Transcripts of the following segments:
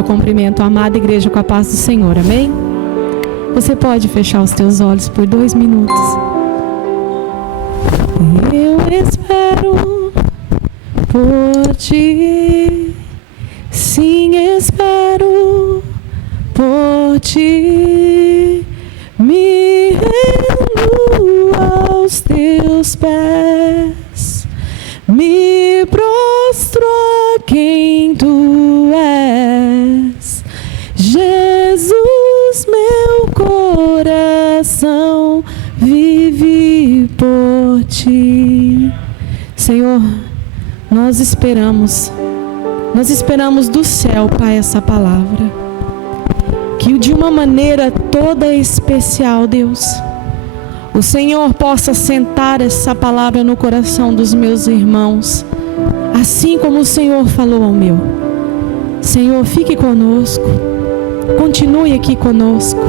Eu cumprimento a amada igreja com a paz do Senhor, amém? Você pode fechar os teus olhos por 2 minutos. Eu espero por ti, sim, espero por ti, me rendo aos teus pés, me prostro a quem tu és, Jesus, meu coração vive por ti. Senhor, nós esperamos do céu, Pai, essa palavra, que de uma maneira toda especial, Deus, o Senhor possa sentar essa palavra no coração dos meus irmãos, assim como o Senhor falou ao meu. Senhor, fique conosco, continue aqui conosco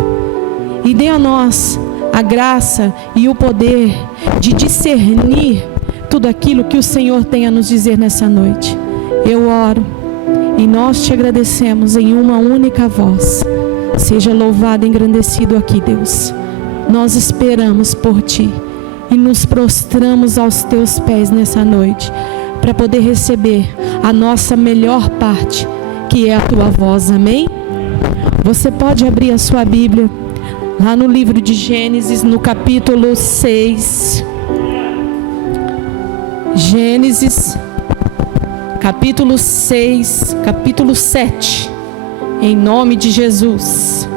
e dê a nós a graça e o poder de discernir tudo aquilo que o Senhor tem a nos dizer nessa noite. Eu oro e nós te agradecemos em uma única voz. Seja louvado e engrandecido aqui, Deus. Nós esperamos por ti e nos prostramos aos teus pés nessa noite para poder receber a nossa melhor parte, que é a tua voz, amém? Você pode abrir a sua Bíblia lá no livro de Gênesis, no capítulo 6. Gênesis, capítulo 6, capítulo 7, em nome de Jesus.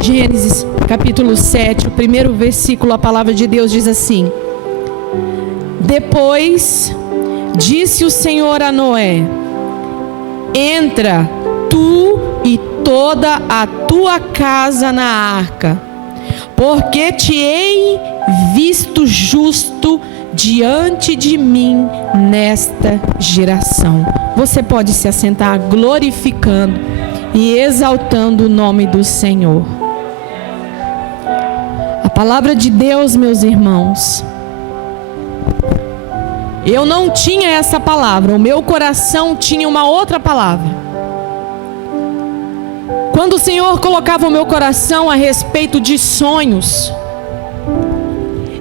Gênesis, capítulo 7, o primeiro versículo, a palavra de Deus diz assim: Depois disse o Senhor a Noé: Entra, tu e toda a tua casa na arca, porque te hei visto justo diante de mim nesta geração. Você pode se assentar glorificando e exaltando o nome do Senhor. A palavra de Deus, meus irmãos, eu não tinha essa palavra, o meu coração tinha uma outra palavra. Quando o Senhor colocava o meu coração a respeito de sonhos,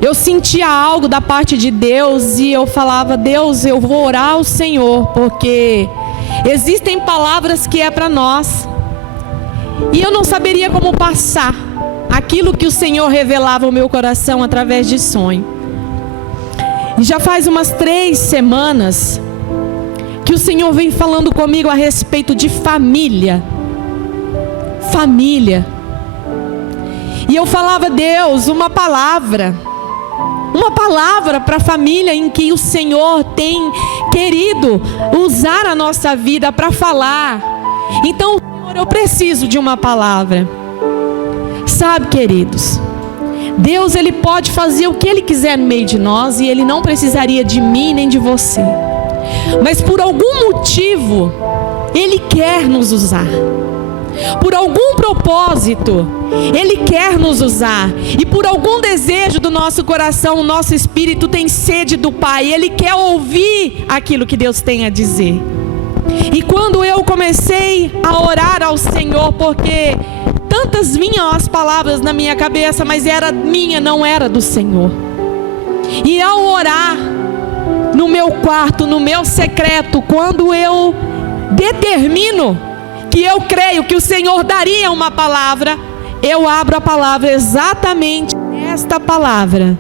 eu sentia algo da parte de Deus e eu falava: Deus, eu vou orar ao Senhor, porque existem palavras que é para nós, e eu não saberia como passar aquilo que o Senhor revelava ao meu coração através de sonho. E já faz umas 3 semanas que o Senhor vem falando comigo a respeito de família. E eu falava: Deus, uma palavra para a família em que o Senhor tem querido usar a nossa vida para falar. Então, Senhor, eu preciso de uma palavra. Sabe, queridos, Deus, Ele pode fazer o que Ele quiser no meio de nós e Ele não precisaria de mim nem de você. Mas por algum motivo, Ele quer nos usar. Por algum propósito, Ele quer nos usar. E por algum desejo do nosso coração, o nosso espírito tem sede do Pai. Ele quer ouvir aquilo que Deus tem a dizer. E quando eu comecei a orar ao Senhor, porque tantas vinham as palavras na minha cabeça, mas era minha, não era do Senhor. E ao orar no meu quarto, no meu secreto, quando eu determino que eu creio que o Senhor daria uma palavra, eu abro a palavra, exatamente esta palavra,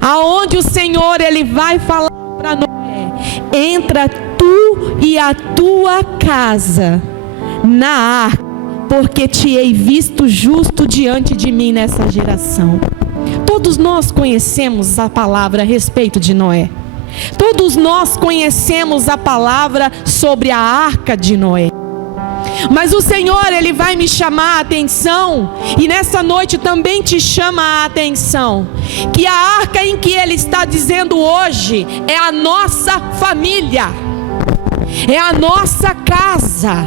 aonde o Senhor, Ele vai falar para Noé: entra tu e a tua casa na arca, porque te hei visto justo diante de mim nessa geração. Todos nós conhecemos a palavra a respeito de Noé. Todos nós conhecemos a palavra sobre a arca de Noé. Mas o Senhor, Ele vai me chamar a atenção, e nessa noite também te chama a atenção, que a arca em que Ele está dizendo hoje é a nossa família, é a nossa casa,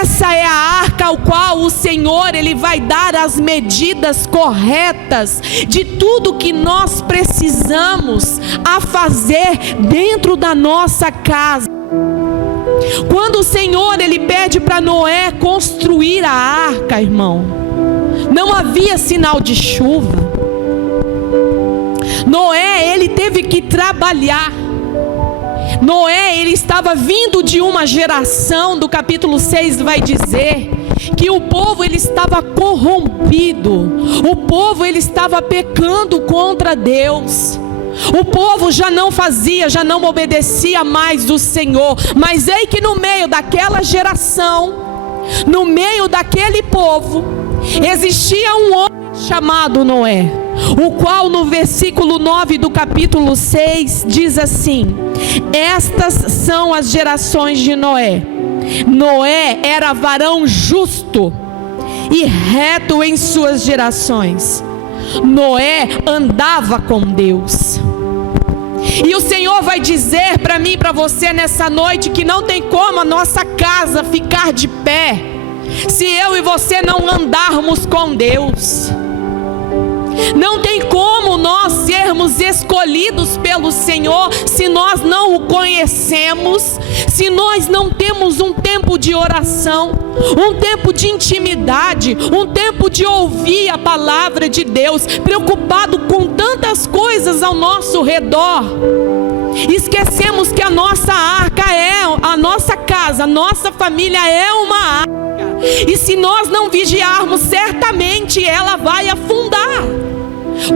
Essa é a arca ao qual o Senhor, Ele vai dar as medidas corretas de tudo que nós precisamos a fazer dentro da nossa casa. Quando o Senhor, Ele pede para Noé construir a arca, irmão, não havia sinal de chuva. Noé, ele teve que trabalhar. Noé, ele estava vindo de uma geração, do capítulo 6 vai dizer, que o povo ele estava corrompido. O povo ele estava pecando contra Deus. O povo já não fazia, já não obedecia mais o Senhor. Mas eis que no meio daquela geração, no meio daquele povo, existia um homem chamado Noé, o qual no versículo 9 do capítulo 6 diz assim: estas são as gerações de Noé. Noé era varão justo e reto em suas gerações. Noé andava com Deus. E o Senhor vai dizer para mim e para você nessa noite que não tem como a nossa casa ficar de pé se eu e você não andarmos com Deus. Não tem como nós sermos escolhidos pelo Senhor se nós não o conhecemos, se nós não temos um tempo de oração, um tempo de intimidade, um tempo de ouvir a palavra de Deus, preocupado com tantas coisas ao nosso redor. Esquecemos que a nossa arca é a nossa casa, a nossa família é uma arca. E se nós não vigiarmos, certamente ela vai afundar.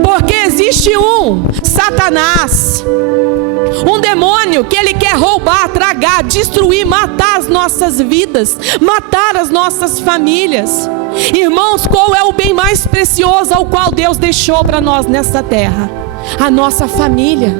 Porque existe Satanás, um demônio que ele quer roubar, tragar, destruir, matar as nossas vidas, matar as nossas famílias. Irmãos, qual é o bem mais precioso ao qual Deus deixou para nós nessa terra? A nossa família.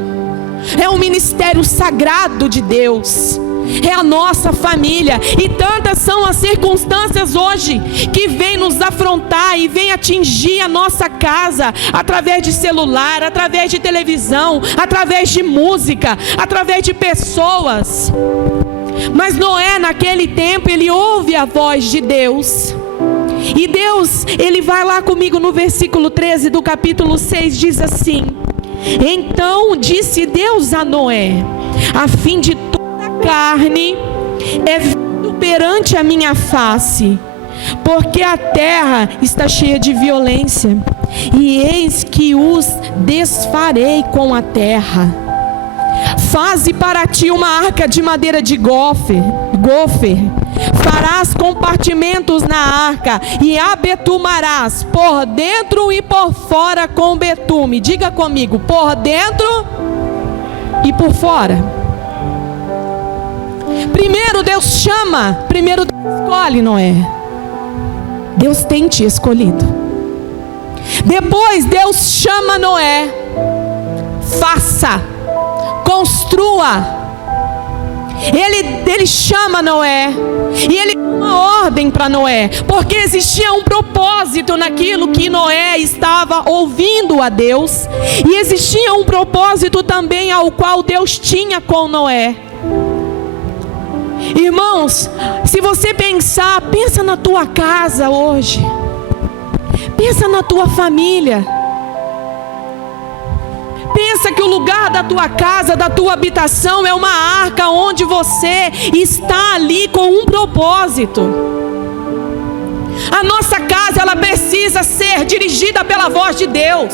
É um ministério sagrado de Deus. É a nossa família. E tantas são as circunstâncias hoje que vêm nos afrontar e vêm atingir a nossa casa, através de celular, através de televisão, através de música, através de pessoas. Mas Noé, naquele tempo, ele ouve a voz de Deus. E Deus, ele vai lá comigo no versículo 13 do capítulo 6, diz assim: então disse Deus a Noé: a fim de carne é vindo perante a minha face, porque a terra está cheia de violência, e eis que os desfarei com a terra. Faze para ti uma arca de madeira de gofer, farás compartimentos na arca, e a betumarás por dentro e por fora com betume. Diga comigo: por dentro e por fora. Primeiro Deus chama, primeiro Deus escolhe Noé. Deus tem te escolhido. Depois Deus chama Noé: faça, construa. Ele chama Noé e ele dá uma ordem para Noé, porque existia um propósito naquilo que Noé estava ouvindo a Deus, e existia um propósito também ao qual Deus tinha com Noé. Irmãos, se você pensa na tua casa hoje, pensa na tua família, pensa que o lugar da tua casa, da tua habitação é uma arca onde você está ali com um propósito. A nossa casa, ela precisa ser dirigida pela voz de Deus.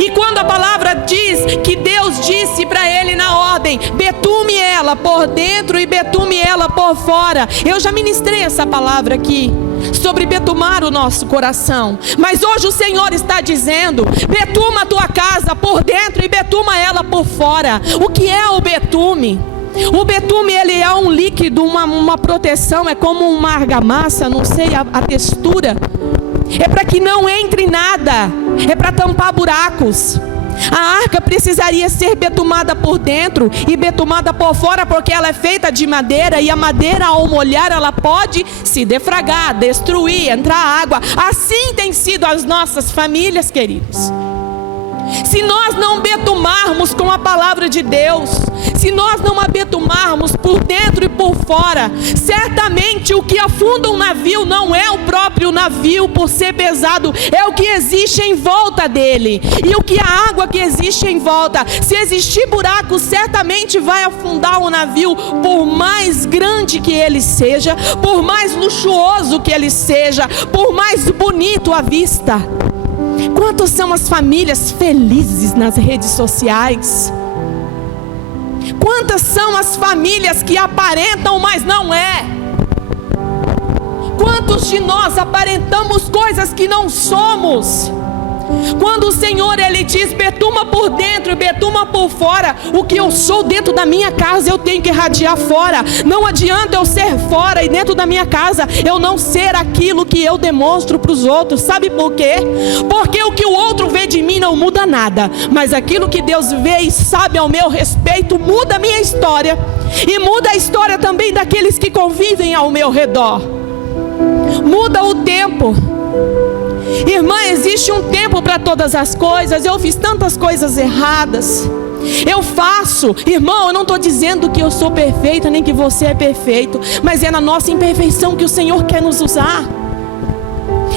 E quando a palavra diz que Deus disse para ele na ordem: betume ela por dentro e betume ela por fora. Eu já ministrei essa palavra aqui sobre betumar o nosso coração, mas hoje o Senhor está dizendo: betuma a tua casa por dentro e betuma ela por fora. O que é o betume? O betume, ele é um líquido, uma proteção, é como uma argamassa, não sei a textura. É para que não entre nada, é para tampar buracos. A arca precisaria ser betumada por dentro e betumada por fora, porque ela é feita de madeira, e a madeira, ao molhar, ela pode se defragar, destruir, entrar água. Assim tem sido as nossas famílias, queridos. Se nós não betumarmos com a palavra de Deus, se nós não abetumarmos por dentro e por fora, certamente o que afunda um navio não é o próprio navio por ser pesado, é o que existe em volta dele. E o que a água que existe em volta, se existir buraco, certamente vai afundar o navio, por mais grande que ele seja, por mais luxuoso que ele seja, por mais bonito à vista. Quantas são as famílias felizes nas redes sociais? Quantas são as famílias que aparentam, mas não é? Quantos de nós aparentamos coisas que não somos? Quando o Senhor Ele diz, betuma por dentro e betuma por fora, o que eu sou dentro da minha casa eu tenho que irradiar fora. Não adianta eu ser fora e dentro da minha casa eu não ser aquilo que eu demonstro para os outros. Sabe por quê? Porque o que o outro vê de mim não muda nada, mas aquilo que Deus vê e sabe ao meu respeito muda a minha história, e muda a história também daqueles que convivem ao meu redor. Muda o tempo. Irmã, existe um tempo para todas as coisas. Eu fiz tantas coisas erradas, eu faço. Irmão, eu não estou dizendo que eu sou perfeita, nem que você é perfeito, mas é na nossa imperfeição que o Senhor quer nos usar.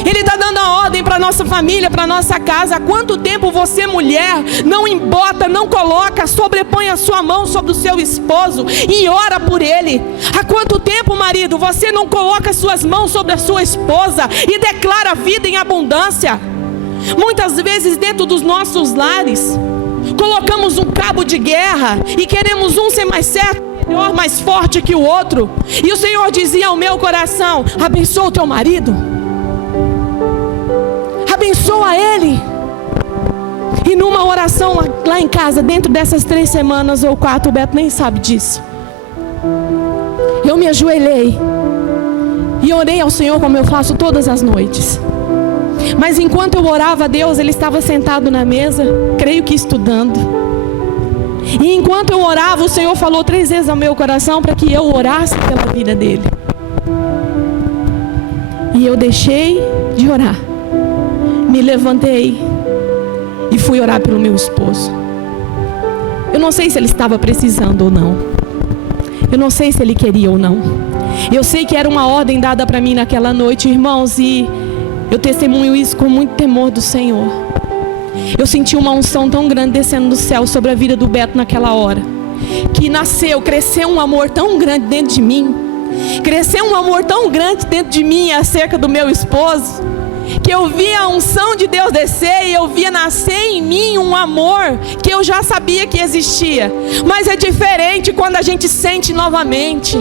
Ele está dando a ordem para a nossa família, para a nossa casa. Há quanto tempo você, mulher, não embota, não coloca, sobrepõe a sua mão sobre o seu esposo e ora por ele? Há quanto tempo, marido, você não coloca suas mãos sobre a sua esposa e declara vida em abundância? Muitas vezes dentro dos nossos lares colocamos um cabo de guerra e queremos um ser mais certo, melhor, mais forte que o outro. E o Senhor dizia ao meu coração: abençoa o teu marido, abençoa ele. E numa oração lá em casa, dentro dessas 3 semanas ou 4, o Beto nem sabe disso, eu me ajoelhei e orei ao Senhor como eu faço todas as noites. Mas enquanto eu orava a Deus, Ele estava sentado na mesa, creio que estudando. E enquanto eu orava, o Senhor falou 3 vezes ao meu coração para que eu orasse pela vida dele. E eu deixei de orar, me levantei e fui orar pelo meu esposo. Eu não sei se ele estava precisando ou não, eu não sei se ele queria ou não. Eu sei que era uma ordem dada para mim naquela noite, irmãos, e eu testemunho isso com muito temor do Senhor. Eu senti uma unção tão grande descendo do céu sobre a vida do Beto naquela hora, que cresceu um amor tão grande dentro de mim, cresceu um amor tão grande dentro de mim acerca do meu esposo, que eu via a unção de Deus descer e eu via nascer em mim um amor que eu já sabia que existia. Mas é diferente quando a gente sente novamente.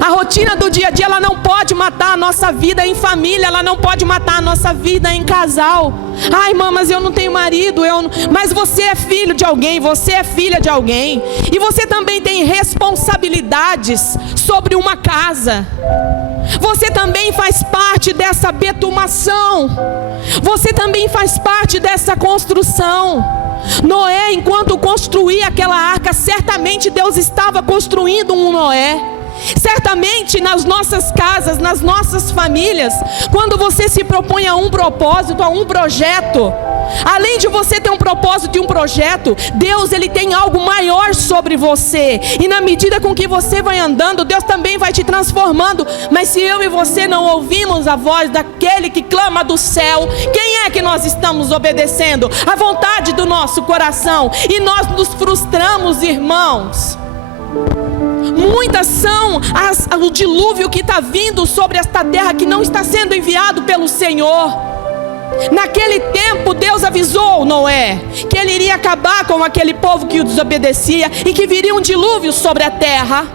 A rotina do dia a dia, ela não pode matar a nossa vida em família, ela não pode matar a nossa vida em casal. Ai, irmã, mas eu não tenho marido, mas você é filho de alguém, você é filha de alguém, e você também tem responsabilidades sobre uma casa. Você também faz parte dessa betumação, você também faz parte dessa construção. Noé, enquanto construía aquela arca, certamente Deus estava construindo um Noé. Certamente nas nossas casas, nas nossas famílias, quando você se propõe a um propósito, a um projeto, além de você ter um propósito e um projeto, Deus, Ele tem algo maior sobre você. E na medida com que você vai andando, Deus também vai te transformando. Mas se eu e você não ouvimos a voz daquele que clama do céu, quem é que nós estamos obedecendo? A vontade do nosso coração. E nós nos frustramos, irmãos. Muitas são o dilúvio que está vindo sobre esta terra, que não está sendo enviado pelo Senhor. Naquele tempo Deus avisou Noé que ele iria acabar com aquele povo que o desobedecia e que viria um dilúvio sobre a terra.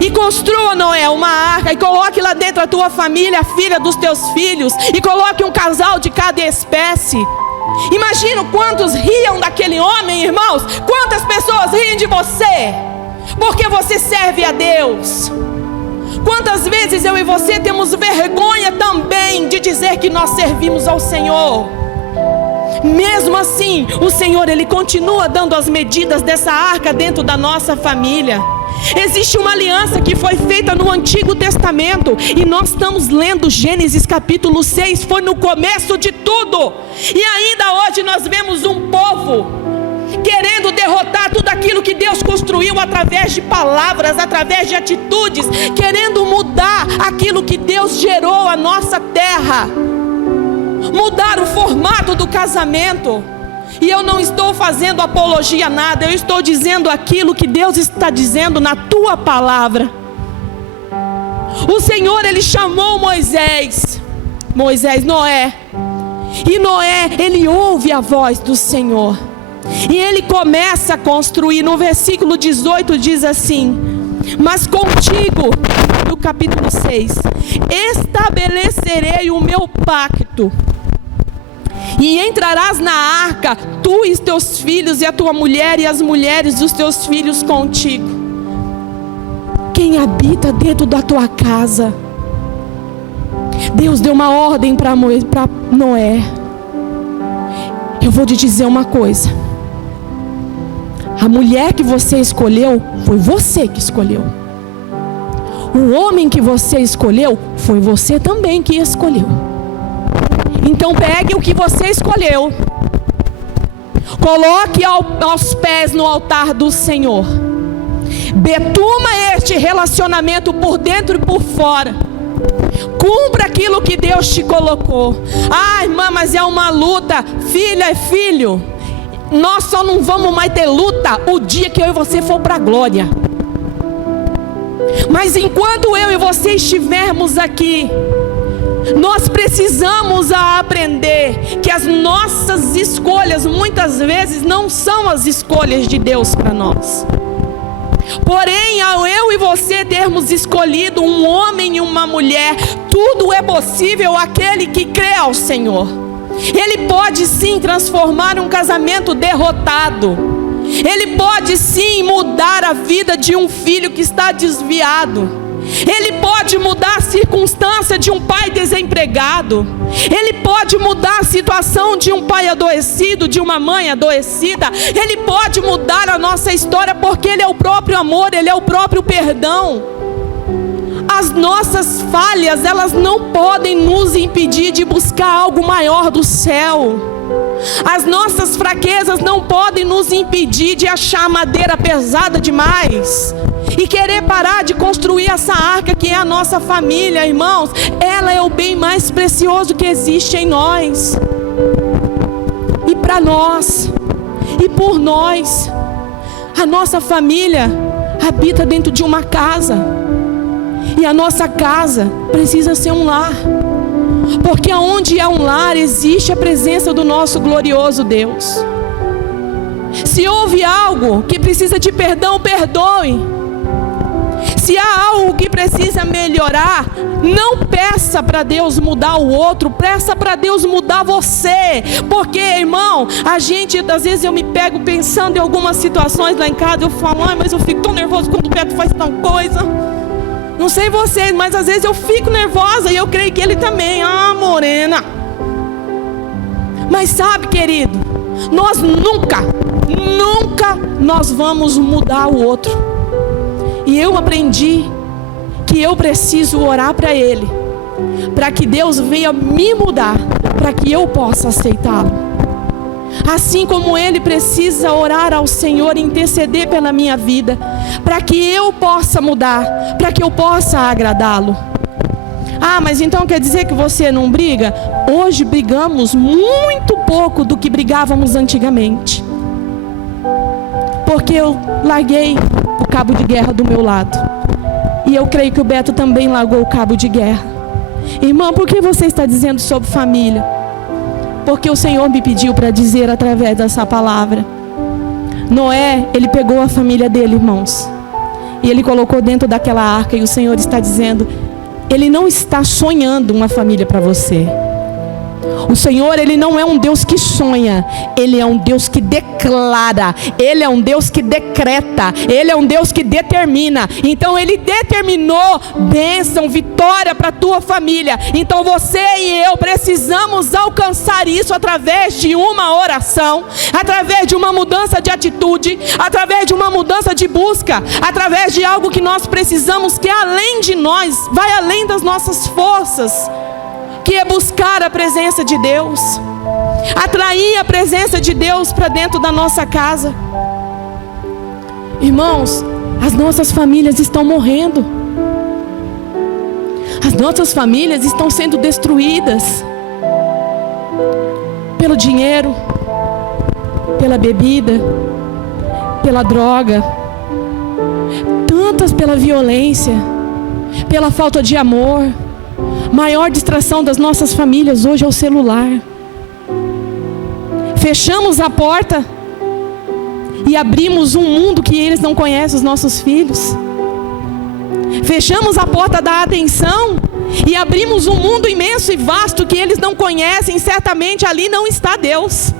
E construa, Noé, uma arca e coloque lá dentro a tua família, a filha dos teus filhos, e coloque um casal de cada espécie. Imagina quantos riam daquele homem, irmãos. Quantas pessoas riem de você porque você serve a Deus. Quantas vezes eu e você temos vergonha também de dizer que nós servimos ao Senhor. Mesmo assim, o Senhor, Ele continua dando as medidas dessa arca dentro da nossa família. Existe uma aliança que foi feita no Antigo Testamento, e nós estamos lendo Gênesis capítulo 6, foi no começo de tudo. E ainda hoje nós vemos um povo querendo derrotar tudo aquilo que Deus construiu através de palavras, através de atitudes, querendo mudar aquilo que Deus gerou a nossa terra, mudar o formato do casamento. E eu não estou fazendo apologia a nada, eu estou dizendo aquilo que Deus está dizendo na tua palavra. O Senhor, Ele chamou Moisés, Noé. E Noé, ele ouve a voz do Senhor. E ele começa a construir. No versículo 18 diz assim: mas contigo, no capítulo 6, estabelecerei o meu pacto. E entrarás na arca, tu e teus filhos, e a tua mulher, e as mulheres dos teus filhos contigo. Quem habita dentro da tua casa? Deus deu uma ordem para Noé. Eu vou te dizer uma coisa: a mulher que você escolheu, foi você que escolheu. O homem que você escolheu, foi você também que escolheu. Então pegue o que você escolheu, coloque aos pés no altar do Senhor. Betuma este relacionamento por dentro e por fora. Cumpra aquilo que Deus te colocou. Ah, irmã, mas é uma luta. Filha é filho. Nós só não vamos mais ter luta o dia que eu e você for para a glória. Mas enquanto eu e você estivermos aqui, nós precisamos aprender que as nossas escolhas muitas vezes não são as escolhas de Deus para nós. Porém, ao eu e você termos escolhido um homem e uma mulher, tudo é possível àquele que crê ao Senhor. Ele pode sim transformar um casamento derrotado. Ele pode sim mudar a vida de um filho que está desviado. Ele pode mudar a circunstância de um pai desempregado. Ele pode mudar a situação de um pai adoecido, de uma mãe adoecida. Ele pode mudar a nossa história, porque Ele é o próprio amor, Ele é o próprio perdão. As nossas falhas, elas não podem nos impedir de buscar algo maior do céu. As nossas fraquezas não podem nos impedir de achar a madeira pesada demais e querer parar de construir essa arca que é a nossa família, irmãos. Ela é o bem mais precioso que existe em nós. E para nós, e por nós, a nossa família habita dentro de uma casa. E a nossa casa precisa ser um lar. Porque onde é um lar, existe a presença do nosso glorioso Deus. Se houve algo que precisa de perdão, perdoe. Se há algo que precisa melhorar, não peça para Deus mudar o outro, peça para Deus mudar você. Porque, irmão, às vezes eu me pego pensando em algumas situações lá em casa, eu falo, mas eu fico tão nervoso quando o Beto faz tal coisa. Não sei vocês, mas às vezes eu fico nervosa e eu creio que ele também. Ah, morena. Mas sabe, querido, nós nunca nós vamos mudar o outro. E eu aprendi que eu preciso orar para Ele, para que Deus venha me mudar, para que eu possa aceitá-lo. Assim como Ele precisa orar ao Senhor e interceder pela minha vida, para que eu possa mudar, para que eu possa agradá-lo. Ah, mas então quer dizer que você não briga? Hoje brigamos muito pouco do que brigávamos antigamente. Porque eu larguei o cabo de guerra do meu lado. E eu creio que o Beto também largou o cabo de guerra. Irmão, por que você está dizendo sobre família? Porque o Senhor me pediu para dizer através dessa palavra. Noé, ele pegou a família dele, irmãos, e ele colocou dentro daquela arca. E o Senhor está dizendo, Ele não está sonhando uma família para você. O Senhor, Ele não é um Deus que sonha, Ele é um Deus que declara, Ele é um Deus que decreta, Ele é um Deus que determina. Então Ele determinou bênção, vitória para a tua família. Então você e eu precisamos alcançar isso através de uma oração, através de uma mudança de atitude, através de uma mudança de busca, através de algo que nós precisamos, que é além de nós, vai além das nossas forças, que é buscar a presença de Deus, atrair a presença de Deus para dentro da nossa casa. Irmãos, as nossas famílias estão morrendo. As nossas famílias estão sendo destruídas pelo dinheiro, pela bebida, pela droga, tantas pela violência, pela falta de amor. Maior distração das nossas famílias hoje é o celular. Fechamos a porta e abrimos um mundo que eles não conhecem, os nossos filhos. Fechamos a porta da atenção e abrimos um mundo imenso e vasto que eles não conhecem. Certamente ali não está Deus.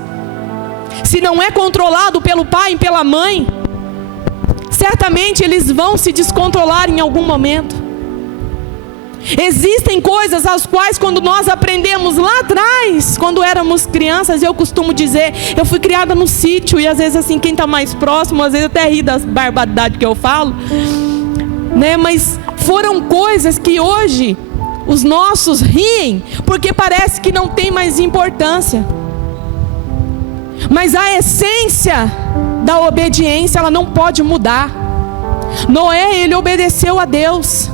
Se não é controlado pelo pai e pela mãe, certamente eles vão se descontrolar em algum momento. Existem coisas as quais, quando nós aprendemos lá atrás, quando éramos crianças, eu costumo dizer, eu fui criada no sítio, e às vezes assim, quem está mais próximo, às vezes até ri das barbaridades que eu falo, né? Mas foram coisas que hoje os nossos riem, porque parece que não tem mais importância. Mas a essência da obediência, ela não pode mudar. Noé, ele obedeceu a Deus.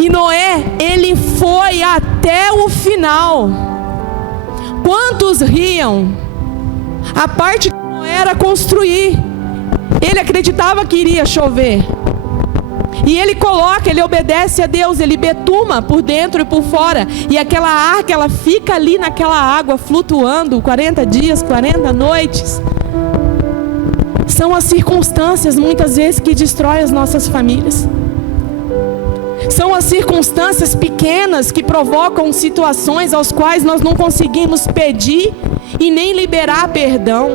E Noé, ele foi até o final. Quantos riam? A parte que Noé era construir. Ele acreditava que iria chover. E ele coloca, ele obedece a Deus, ele betuma por dentro e por fora. E aquela arca, ela fica ali naquela água flutuando 40 dias, 40 noites. São as circunstâncias muitas vezes que destroem as nossas famílias. São as circunstâncias pequenas que provocam situações aos quais nós não conseguimos pedir e nem liberar perdão.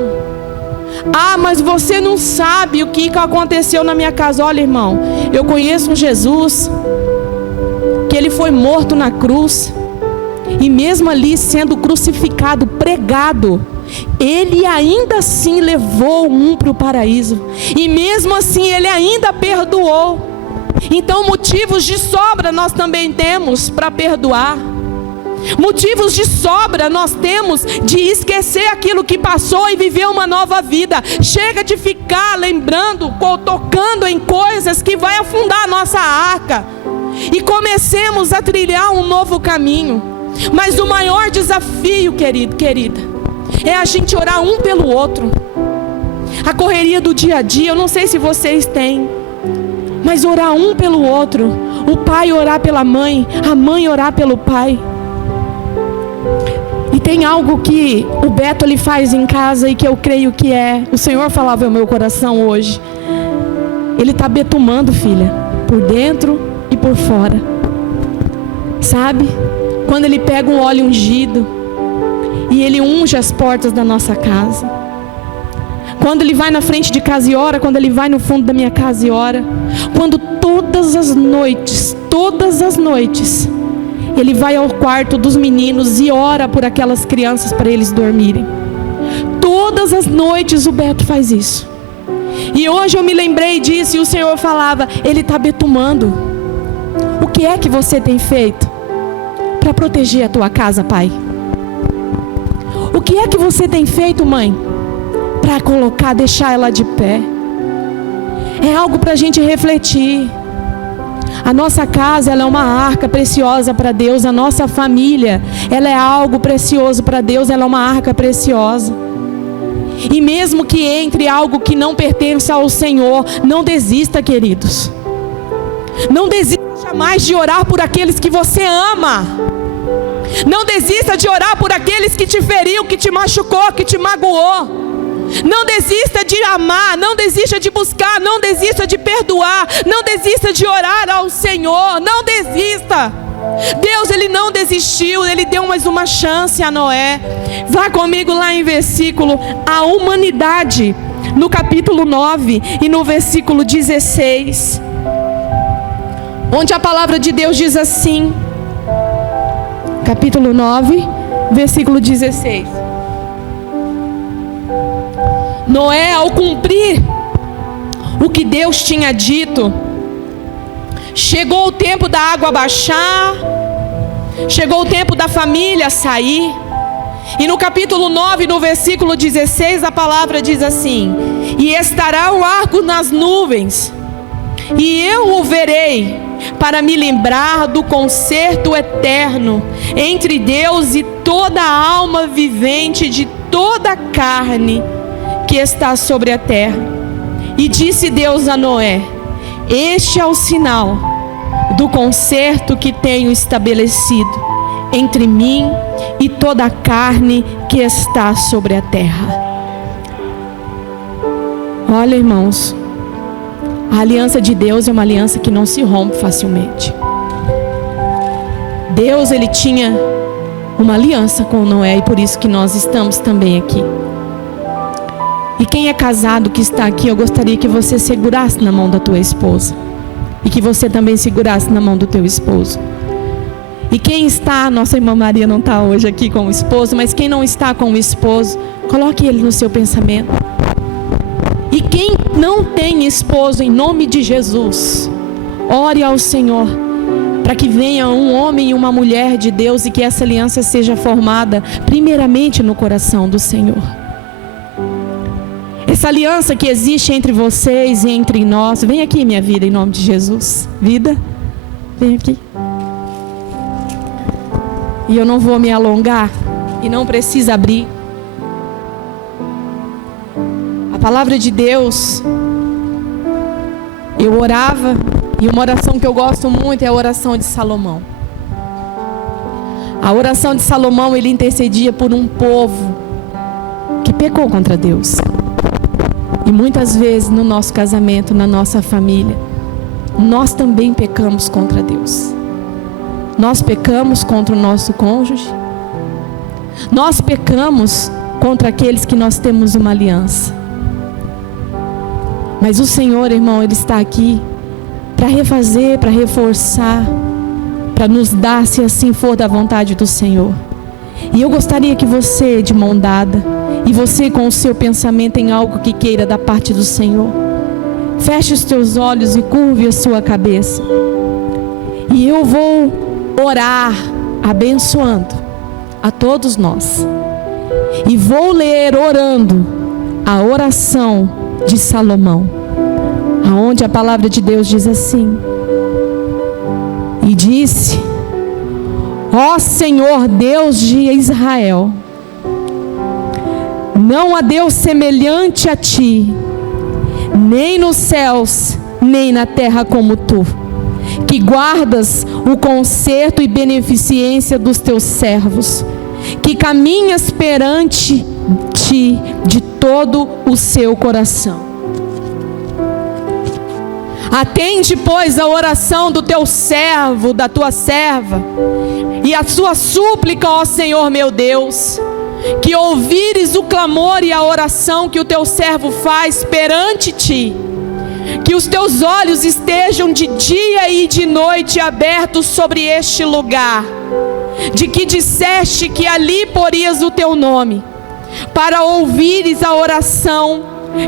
Ah, mas você não sabe o que aconteceu na minha casa. Olha, irmão, eu conheço um Jesus que ele foi morto na cruz, e mesmo ali sendo crucificado, pregado, ele ainda assim levou um para o paraíso, e mesmo assim ele ainda perdoou. Então motivos de sobra nós também temos para perdoar. Motivos de sobra nós temos de esquecer aquilo que passou e viver uma nova vida. Chega de ficar lembrando, tocando em coisas que vai afundar a nossa arca, e comecemos a trilhar um novo caminho. Mas o maior desafio, querido, querida, é a gente orar um pelo outro. A correria do dia a dia, eu não sei se vocês têm, mas orar um pelo outro. O pai orar pela mãe, a mãe orar pelo pai. E tem algo que o Beto ele faz em casa e que eu creio que o Senhor falava ao meu coração hoje. Ele está betumando, filha, por dentro e por fora. Sabe? Quando ele pega um óleo ungido e ele unge as portas da nossa casa. Quando ele vai na frente de casa e ora, quando ele vai no fundo da minha casa e ora. Quando todas as noites, ele vai ao quarto dos meninos e ora por aquelas crianças para eles dormirem. Todas as noites o Beto faz isso. E hoje eu me lembrei disso e o Senhor falava, ele está betumando. O que é que você tem feito para proteger a tua casa, pai? O que é que você tem feito, mãe, para deixar ela de pé? É algo para a gente refletir. A nossa casa, ela é uma arca preciosa para Deus. A nossa família, ela é algo precioso para Deus. Ela é uma arca preciosa. E mesmo que entre algo que não pertence ao Senhor, não desista, queridos. Não desista jamais de orar por aqueles que você ama. Não desista de orar por aqueles que te feriu, que te machucou, que te magoou. Não desista de amar, não desista de buscar, não desista de perdoar, não desista de orar ao Senhor, não desista. Deus, ele não desistiu, ele deu mais uma chance a Noé. Vá comigo lá em versículo, a humanidade, no capítulo 9 e no versículo 16, onde a palavra de Deus diz assim, capítulo 9, versículo 16. Noé, ao cumprir o que Deus tinha dito, chegou o tempo da água baixar, chegou o tempo da família sair, E no capítulo 9, no versículo 16, a palavra diz assim: e estará o arco nas nuvens, e eu o verei, para me lembrar do concerto eterno entre Deus e toda a alma vivente de toda a carne que está sobre a terra. E disse Deus a Noé: este é o sinal do concerto que tenho estabelecido entre mim e toda a carne que está sobre a terra. Olha, irmãos, a aliança de Deus é uma aliança que não se rompe facilmente. Deus, ele tinha uma aliança com Noé, e por isso que nós estamos também aqui. E quem é casado que está aqui, eu gostaria que você segurasse na mão da tua esposa, e que você também segurasse na mão do teu esposo. E quem está, nossa irmã Maria não está hoje aqui com o esposo, mas quem não está com o esposo, coloque ele no seu pensamento. E quem não tem esposo, em nome de Jesus, ore ao Senhor, para que venha um homem e uma mulher de Deus, e que essa aliança seja formada primeiramente no coração do Senhor. Essa aliança que existe entre vocês e entre nós, vem aqui, minha vida, em nome de Jesus. Vida, vem aqui. E eu não vou me alongar, e não precisa abrir. A palavra de Deus, eu orava, e uma oração que eu gosto muito é a oração de Salomão. A oração de Salomão, ele intercedia por um povo que pecou contra Deus. E muitas vezes no nosso casamento, na nossa família, nós também pecamos contra Deus. Nós pecamos contra o nosso cônjuge. Nós pecamos contra aqueles que nós temos uma aliança. Mas o Senhor, irmão, Ele está aqui para refazer, para reforçar, para nos dar, se assim for da vontade do Senhor. E eu gostaria que você, de mão dada, e você com o seu pensamento em algo que queira da parte do Senhor, feche os teus olhos e curve a sua cabeça. E eu vou orar, abençoando a todos nós. E vou ler orando a oração de Salomão, aonde a palavra de Deus diz assim: e disse: ó Senhor Deus de Israel, não há Deus semelhante a ti, nem nos céus, nem na terra como tu, que guardas o conserto e beneficência dos teus servos, que caminhas perante ti de todo o seu coração. Atende, pois, a oração do teu servo, da tua serva, e a sua súplica, ó Senhor meu Deus, que ouvires o clamor e a oração que o teu servo faz perante ti. Que os teus olhos estejam de dia e de noite abertos sobre este lugar, de que disseste que ali porias o teu nome, para ouvires a oração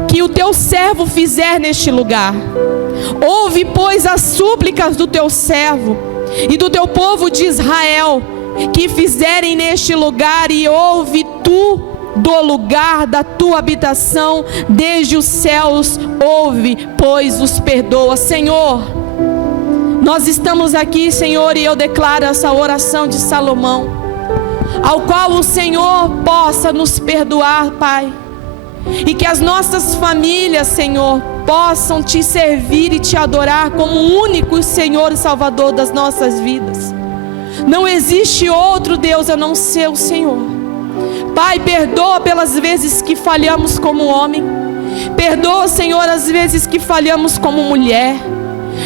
que o teu servo fizer neste lugar. Ouve, pois, as súplicas do teu servo e do teu povo de Israel, que fizerem neste lugar, e ouve tu do lugar da tua habitação, desde os céus, ouve, pois os perdoa. Senhor, nós estamos aqui, Senhor, e eu declaro essa oração de Salomão, ao qual o Senhor possa nos perdoar, Pai, e que as nossas famílias, Senhor, possam te servir e te adorar como o único Senhor e Salvador das nossas vidas. Não existe outro Deus a não ser o Senhor. Pai, perdoa pelas vezes que falhamos como homem. Perdoa, Senhor, as vezes que falhamos como mulher.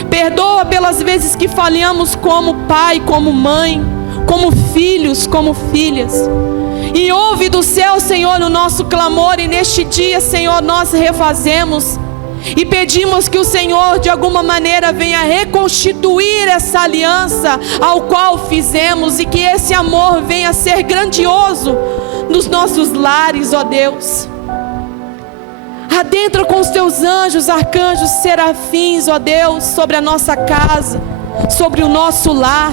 Perdoa pelas vezes que falhamos como pai, como mãe, como filhos, como filhas. E ouve do céu, Senhor, o nosso clamor. E neste dia, Senhor, nós refazemos e pedimos que o Senhor de alguma maneira venha reconstituir essa aliança ao qual fizemos, e que esse amor venha a ser grandioso nos nossos lares, ó Deus. Adentra com os teus anjos, arcanjos, serafins, ó Deus, sobre a nossa casa, sobre o nosso lar.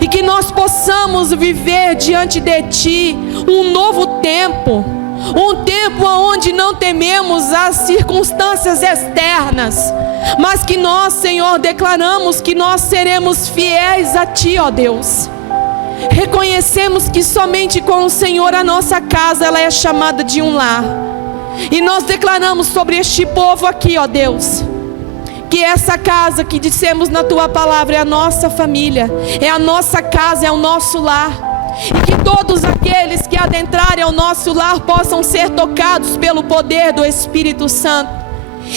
e que nós possamos viver diante de Ti um novo tempo, um tempo onde não tememos as circunstâncias externas, mas que nós, Senhor, declaramos que nós seremos fiéis a Ti, ó Deus. Reconhecemos que somente com o Senhor a nossa casa ela é chamada de um lar. E nós declaramos sobre este povo aqui, ó Deus, que essa casa que dissemos na Tua palavra é a nossa família, é a nossa casa, é o nosso lar. E que todos aqueles que adentrarem ao nosso lar possam ser tocados pelo poder do Espírito Santo.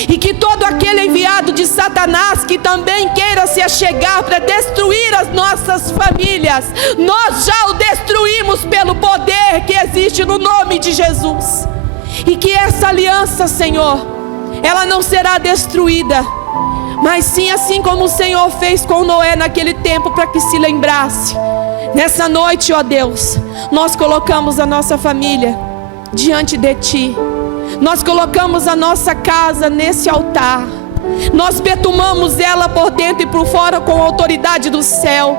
E que todo aquele enviado de Satanás que também queira se achegar para destruir as nossas famílias, nós já o destruímos pelo poder que existe no nome de Jesus. E que essa aliança, Senhor, ela não será destruída, mas sim assim como o Senhor fez com Noé naquele tempo, para que se lembrasse. Nessa noite, ó Deus, nós colocamos a nossa família diante de Ti. Nós colocamos a nossa casa nesse altar. Nós betumamos ela por dentro e por fora com a autoridade do céu.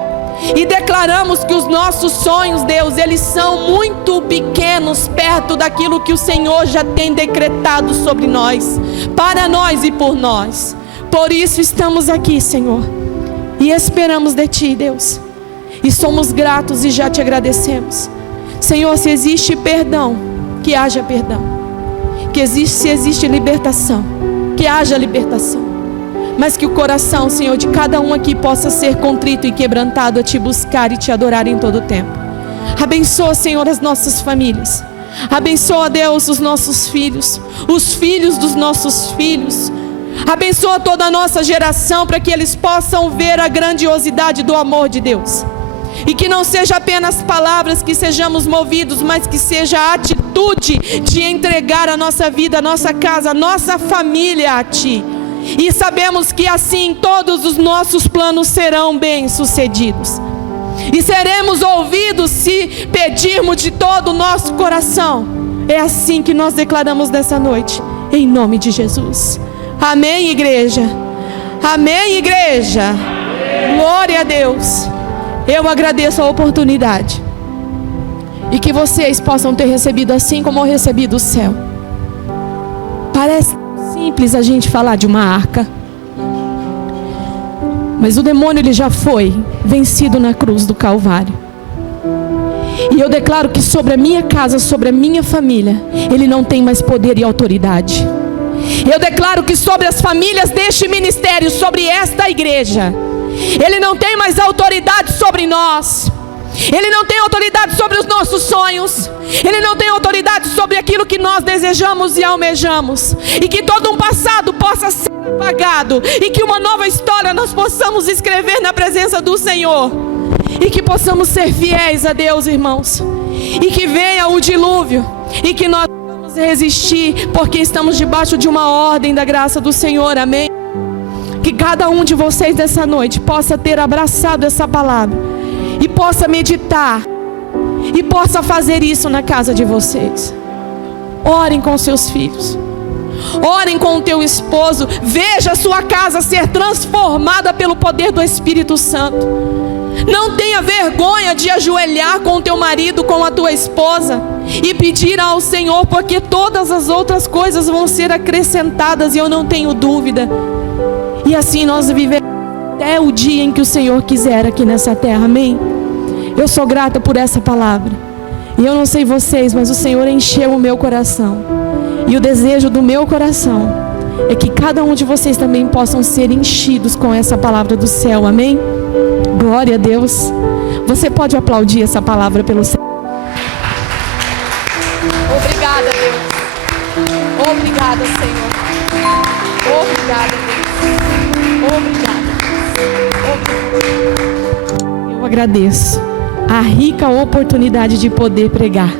E declaramos que os nossos sonhos, Deus, eles são muito pequenos perto daquilo que o Senhor já tem decretado sobre nós, para nós e por nós. Por isso estamos aqui, Senhor, e esperamos de Ti, Deus. E somos gratos e já Te agradecemos. Senhor, se existe perdão, que haja perdão. Se existe libertação, que haja libertação. Mas que o coração, Senhor, de cada um aqui possa ser contrito e quebrantado a Te buscar e Te adorar em todo o tempo. Abençoa, Senhor, as nossas famílias. Abençoa, Deus, os nossos filhos, os filhos dos nossos filhos. Abençoa toda a nossa geração, para que eles possam ver a grandiosidade do amor de Deus. E que não seja apenas palavras que sejamos movidos, mas que seja a atitude de entregar a nossa vida, a nossa casa, a nossa família a Ti. E sabemos que assim todos os nossos planos serão bem-sucedidos. E seremos ouvidos se pedirmos de todo o nosso coração. É assim que nós declaramos nessa noite, em nome de Jesus. Amém, igreja? Amém, igreja? Glória a Deus. Eu agradeço a oportunidade. E que vocês possam ter recebido assim como eu recebi do céu. Parece simples a gente falar de uma arca, mas o demônio ele já foi vencido na cruz do Calvário. E eu declaro que sobre a minha casa, sobre a minha família, ele não tem mais poder e autoridade. Eu declaro que sobre as famílias deste ministério, sobre esta igreja, ele não tem mais autoridade sobre nós. Ele não tem autoridade sobre os nossos sonhos. Ele não tem autoridade sobre aquilo que nós desejamos e almejamos. E que todo um passado possa ser apagado, e que uma nova história nós possamos escrever na presença do Senhor. E que possamos ser fiéis a Deus, irmãos. E que venha o dilúvio, e que nós vamos resistir, porque estamos debaixo de uma ordem da graça do Senhor, amém? Que cada um de vocês dessa noite possa ter abraçado essa palavra, e possa meditar, e possa fazer isso na casa de vocês. Orem com seus filhos, orem com o teu esposo. Veja a sua casa ser transformada pelo poder do Espírito Santo. Não tenha vergonha de ajoelhar com o teu marido, com a tua esposa, e pedir ao Senhor, porque todas as outras coisas vão ser acrescentadas, e eu não tenho dúvida. E assim nós viveremos até o dia em que o Senhor quiser aqui nessa terra, amém? Eu sou grata por essa palavra. E eu não sei vocês, mas o Senhor encheu o meu coração. E o desejo do meu coração é que cada um de vocês também possam ser enchidos com essa palavra do céu, amém? Glória a Deus. Você pode aplaudir essa palavra pelo céu. Obrigada, Deus. Obrigada, Senhor. Obrigada, Deus. Obrigada. Eu agradeço a rica oportunidade de poder pregar.